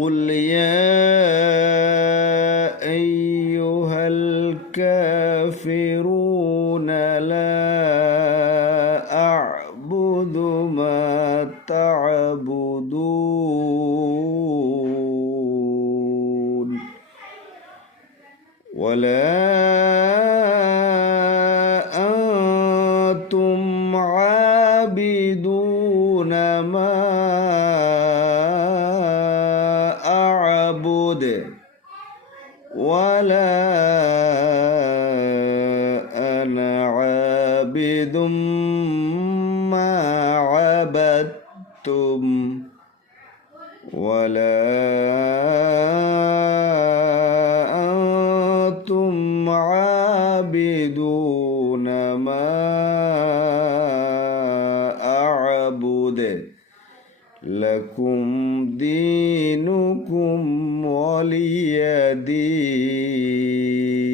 قل يا أيها الكافرون لا أعبد ما تعبدون ولا أنتم عابدون ما أعبد ولا أنا عابد ما عبدتم ولا أنتم عابدون ما أعبد لكم دينكم ولي دين